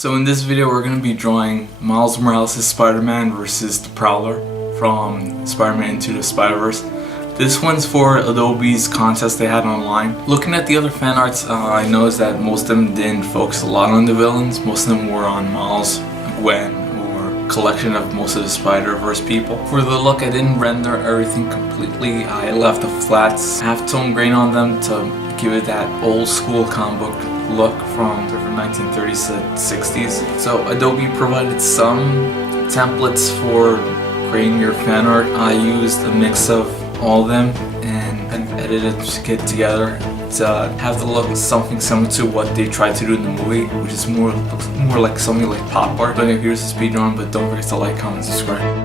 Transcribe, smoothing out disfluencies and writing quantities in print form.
So in this video we're going to be drawing Miles Morales' Spider-Man versus the Prowler from Spider-Man Into the Spiderverse. This one's for Adobe's contest they had online. Looking at the other fan arts, I noticed that most of them didn't focus a lot on the villains. Most of them were on Miles, Gwen, or collection of most of the Spider-Verse people. For the look, I didn't render everything completely. I left the flats half-tone grain on them to give it that old school comic book look from the 1930s to 60s. So Adobe provided some templates for creating your fan art. I used a mix of all of them and I've edited it together to have the look something similar to what they tried to do in the movie, which is more like something like pop art. So here's the speed run, but don't forget to like, comment, subscribe.